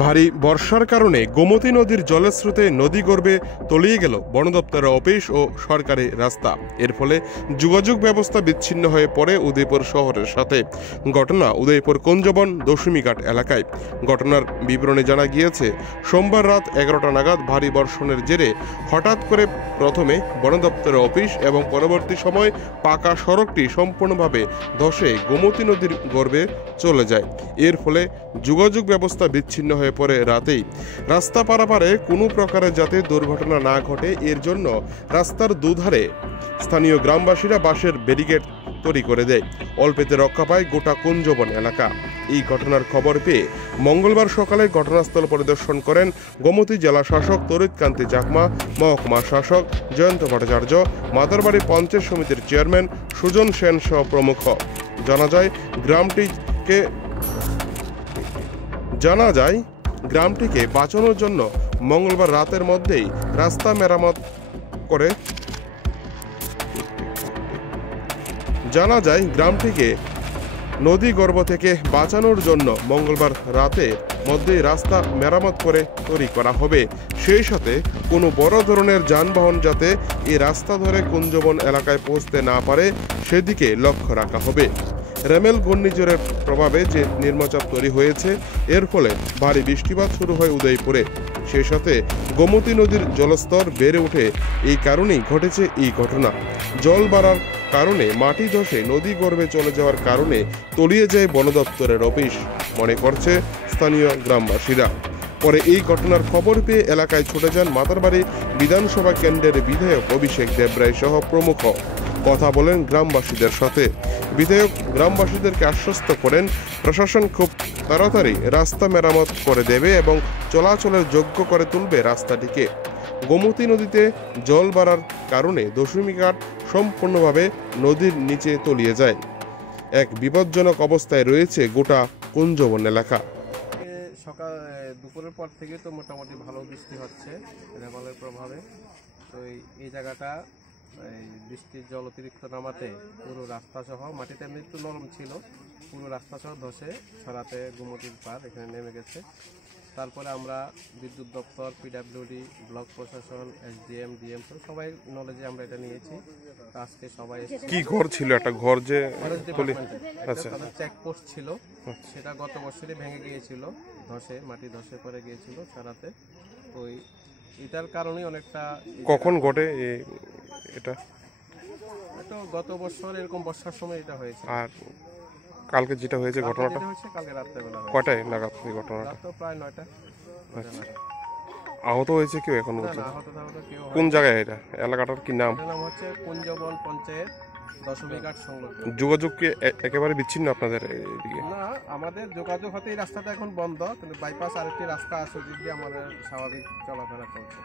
ভারী বর্ষার কারণে গোমতী নদীর জলের স্রোতে নদীগর্ভে তলিয়ে গেল বন দপ্তরের অফিস ও সরকারি রাস্তা। এর ফলে যোগাযোগ ব্যবস্থা বিচ্ছিন্ন হয়ে পড়ে উদয়পুর শহরের সাথে। ঘটনা উদয়পুর কুঞ্জবন দশমীঘাট এলাকায়। ঘটনার বিবরণে জানা গিয়েছে, সোমবার রাত 11টা নাগাদ ভারী বর্ষণের জেরে হঠাৎ করে প্রথমে বন দপ্তরের অফিস এবং পরবর্তী সময় পাকা সড়কটি সম্পূর্ণভাবে ধসে গোমতী নদীর গর্ভে চলে যায়। এর ফলে যোগাযোগ ব্যবস্থা বিচ্ছিন্ন হয়ে পড়ে রাতেই। রাস্তা পারাপারে কোনো প্রকারে যাতে দুর্ঘটনা না ঘটে এর জন্য রাস্তার দুধারে স্থানীয় গ্রামবাসীরা বাঁশের ব্যারিকেড তৈরি করে দেয়। অল্পেতে রক্ষা পায় গোটা কুঞ্জবন এলাকা। এই ঘটনার খবর পেয়ে মঙ্গলবার সকালে ঘটনাস্থল পরিদর্শন করেন গোমতী জেলা শাসক তরিৎ কান্তি চাকমা, মহকুমা শাসক জয়ন্ত ভট্টাচার্য, মাদারবাড়ি পঞ্চায়েত সমিতির চেয়ারম্যান সুজন সেন সহ প্রমুখ। গ্রামটিকে বাঁচানোর জন্য মঙ্গলবার রাতের মধ্যেই রাস্তা মেরামত করে গ্রামটিকে নদীগর্ভ থেকে বাঁচানোর জন্য মঙ্গলবার রাতের মধ্যেই রাস্তা মেরামত করে তৈরি করা হবে। সেই সাথে কোনো বড় ধরনের যানবাহন যাতে এই রাস্তা ধরে কুঞ্জবন এলাকায় পৌঁছতে না পারে সেদিকে লক্ষ্য রাখা হবে। রেমেল ঘূর্ণিঝড়ের প্রভাবে যে নিম্নচাপ তৈরি হয়েছে, এর ফলে ভারী বৃষ্টিপাত শুরু হয় উদয়পুরে। সেই সাথে গোমতী নদীর জলস্তর বেড়ে ওঠে, এই কারণেই ঘটেছে এই ঘটনা। জল বাড়ার কারণে মাটি ধসে নদী গর্ভে চলে যাওয়ার কারণে তলিয়ে যায় বন দপ্তরের অফিস, মনে করছে স্থানীয় গ্রামবাসীরা। পরে এই ঘটনার খবর পেয়ে এলাকায় ছুটে যান মাদারবাড়ি বিধানসভা কেন্দ্রের বিধায়ক অভিষেক দেবরায় সহ প্রমুখ। কথা বলেন গ্রামবাসীদের সাথে। বিধায়ক গ্রামবাসীদেরকে আশ্বস্ত করেন প্রশাসন খুব তাড়াতাড়ি রাস্তা মেরামত করে দেবে এবং চলাচলের যোগ্য করে তুলবে রাস্তাটিকে। গোমতী নদীতে জল বাড়ার কারণে দশমীঘাট সম্পূর্ণভাবে নদীর নিচে তলিয়ে যায়। এক বিপজ্জনক অবস্থায় রয়েছে গোটা কুঞ্জবন এলাকা। সকাল দুপুরের পর থেকে তো মোটামুটি ভালো বৃষ্টি হচ্ছে রেমালের প্রভাবে। তো এই জায়গাটা বৃষ্টির জল অতিরিক্ত নামাতে পুরো রাস্তা সহ, মাটিতে এমনি একটু নরম ছিল, পুরো রাস্তা সহ ধসে ছড়াতে গোমতীর পার এখানে নেমে গেছে। তারপরে আমরা বিদ্যুৎ দপ্তর, পিডাব্লিউডি, ব্লক প্রশাসন, এসডিএম, ডিএম সবাই নলেজে আমরা এটা নিয়েছি। আজকে সবাই কি ঘর ছিল, একটা ঘর যে চেকপোস্ট ছিল, সেটা গত বছরই ভেঙে গিয়েছিল, ধসে মাটি ধসে পড়ে গিয়েছিল ছাড়াতে। ওই এটার কারণেই অনেকটা। কখন ঘটে এটা? তো গত বছর এরকম বর্ষার সময় এটা হয়েছে। আর কালকে যেটা হয়েছে ঘটনাটা কালকে রাত্রেবেলা। কয়টায় নাগাদ এই ঘটনাটা? প্রায় 9টা। আহত হয়েছে কেউ এখন? কোন জায়গায় এটা? এলাকাটার কি নাম? নাম হচ্ছে কুঞ্জবন পঞ্চায়েত, দশমীঘাট সংলগ্ন। যোগাযোগ কি একেবারে বিচ্ছিন্ন আপনাদের এইদিকে? না, আমাদের যোগাযোগ হতে এই রাস্তাটা এখন বন্ধ, কিন্তু বাইপাস আরেকটি রাস্তা আছে, যেদিকে আমাদের স্বাভাবিক চলাফেরা চলছে।